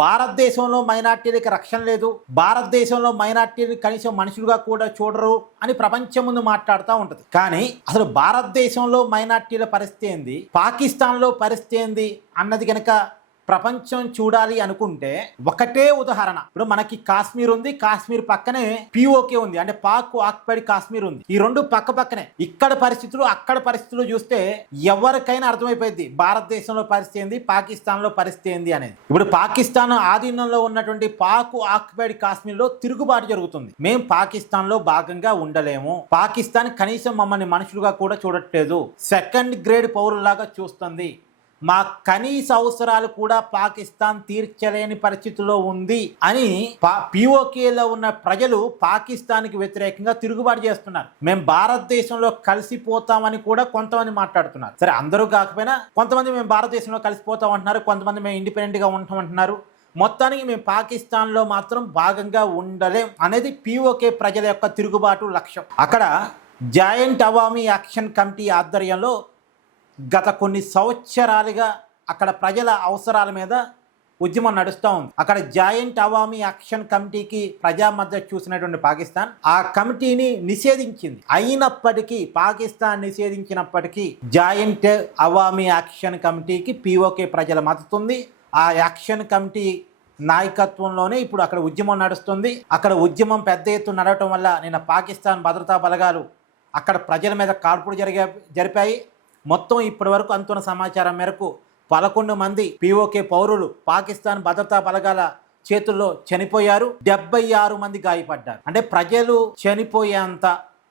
భారతదేశంలో మైనార్టీలకు రక్షణ లేదు, భారతదేశంలో మైనార్టీలు కనీసం మనుషులుగా కూడా చూడరు అని ప్రపంచం ముందు మాట్లాడుతూ ఉంటుంది. కానీ అసలు భారతదేశంలో మైనార్టీల పరిస్థితి ఏంది, పాకిస్తాన్లో పరిస్థితి ఏంది అన్నది కనుక ప్రపంచం చూడాలి అనుకుంటే ఒకటే ఉదాహరణ. ఇప్పుడు మనకి కాశ్మీర్ ఉంది, కాశ్మీర్ పక్కనే పిఓకే ఉంది, అంటే పాక్ ఆక్యుపైడ్ కాశ్మీర్ ఉంది. ఈ రెండు పక్క పక్కనే. ఇక్కడ పరిస్థితులు అక్కడ పరిస్థితులు చూస్తే ఎవరికైనా అర్థమైపోయింది భారతదేశంలో పరిస్థితి ఏంది, పాకిస్తాన్లో పరిస్థితి ఏంది అనేది. ఇప్పుడు పాకిస్తాన్ ఆధీనంలో ఉన్నటువంటి పాక్ ఆక్యుపైడ్ కాశ్మీర్లో తిరుగుబాటు జరుగుతుంది. మేము పాకిస్తాన్లో భాగంగా ఉండలేము, పాకిస్తాన్ కనీసం మమ్మల్ని మనుషులుగా కూడా చూడట్లేదు, సెకండ్ గ్రేడ్ పౌరులాగా చూస్తుంది, మా కనీస అవసరాలు కూడా పాకిస్తాన్ తీర్చలేని పరిస్థితిలో ఉంది అని పిఓకేలో ఉన్న ప్రజలు పాకిస్తాన్కి వ్యతిరేకంగా తిరుగుబాటు చేస్తున్నారు. మేము భారతదేశంలో కలిసిపోతామని కూడా కొంతమంది మాట్లాడుతున్నారు. సరే, అందరూ కాకపోయినా కొంతమంది మేము భారతదేశంలో కలిసిపోతాం అంటున్నారు, కొంతమంది మేము ఇండిపెండెంట్గా ఉంటామంటున్నారు. మొత్తానికి మేము పాకిస్తాన్లో మాత్రం భాగంగా ఉండలేం అనేది పిఓకే ప్రజల యొక్క తిరుగుబాటు లక్ష్యం. అక్కడ జాయింట్ అవామీ యాక్షన్ కమిటీ ఆధ్వర్యంలో గత కొన్ని సంవత్సరాలుగా అక్కడ ప్రజల అవసరాల మీద ఉద్యమం నడుస్తూ ఉంది. అక్కడ జాయింట్ అవామీ యాక్షన్ కమిటీకి ప్రజా మద్దతు చూసినటువంటి పాకిస్తాన్ ఆ కమిటీని నిషేధించింది. అయినప్పటికీ పాకిస్తాన్ నిషేధించినప్పటికీ జాయింట్ అవామీ యాక్షన్ కమిటీకి పిఓకే ప్రజల మద్దతు ఉంది. ఆ యాక్షన్ కమిటీ నాయకత్వంలోనే ఇప్పుడు అక్కడ ఉద్యమం నడుస్తుంది. అక్కడ ఉద్యమం పెద్ద ఎత్తున నడవటం వల్ల నిన్న పాకిస్తాన్ భద్రతా బలగాలు అక్కడ ప్రజల మీద కాల్పులు జరిపాయి. మొత్తం ఇప్పటి వరకు అందుతున్న సమాచారం మేరకు 11 మంది పిఓకే పౌరులు పాకిస్తాన్ భద్రతా బలగాల చేతుల్లో చనిపోయారు, 76 మంది గాయపడ్డారు. అంటే ప్రజలు చనిపోయేంత,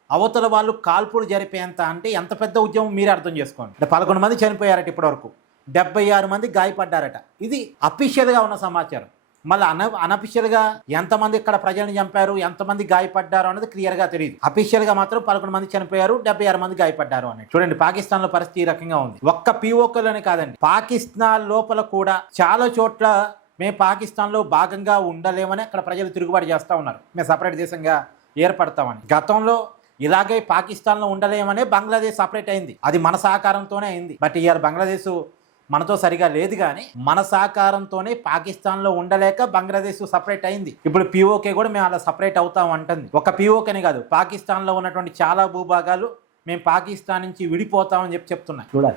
అవతల వాళ్ళు కాల్పులు జరిపేంత, అంటే ఎంత పెద్ద ఉద్యమం మీరే అర్థం చేసుకోండి. అంటే 11 మంది చనిపోయారట ఇప్పటి వరకు, 76 మంది గాయపడ్డారట. ఇది అఫీషియల్గా ఉన్న సమాచారం. మళ్ళీ అనఫిషియల్గా ఎంతమంది ఇక్కడ ప్రజలను చంపారు, ఎంతమంది గాయపడ్డారు అనేది క్లియర్గా తెలియదు. అఫీషియల్గా మాత్రం 11 మంది చనిపోయారు, 76 మంది గాయపడ్డారు అని. చూడండి, పాకిస్తాన్లో పరిస్థితి ఈ రకంగా ఉంది. ఒక్క పిఓకేలోనే కాదండి, పాకిస్తాన్ లోపల కూడా చాలా చోట్ల మేము పాకిస్తాన్లో భాగంగా ఉండలేమని అక్కడ ప్రజలు తిరుగుబాటు చేస్తూ ఉన్నారు. మేము సపరేట్ దేశంగా ఏర్పడతామని. గతంలో ఇలాగే పాకిస్తాన్లో ఉండలేమనే బంగ్లాదేశ్ సపరేట్ అయింది, అది మన సహకారంతోనే అయింది. బట్ ఇవాళ బంగ్లాదేశ్ మనతో సరిగా లేదు, కానీ మన సహకారంతోనే పాకిస్తాన్లో ఉండలేక బంగ్లాదేశ్ సపరేట్ అయింది. ఇప్పుడు పిఓకే కూడా మేము అలా సపరేట్ అవుతాం అంటుంది. ఒక పిఓకేనే కాదు, పాకిస్తాన్లో ఉన్నటువంటి చాలా భూభాగాలు మేము పాకిస్తాన్ నుంచి విడిపోతామని చెప్తున్నాయి. చూడాలి.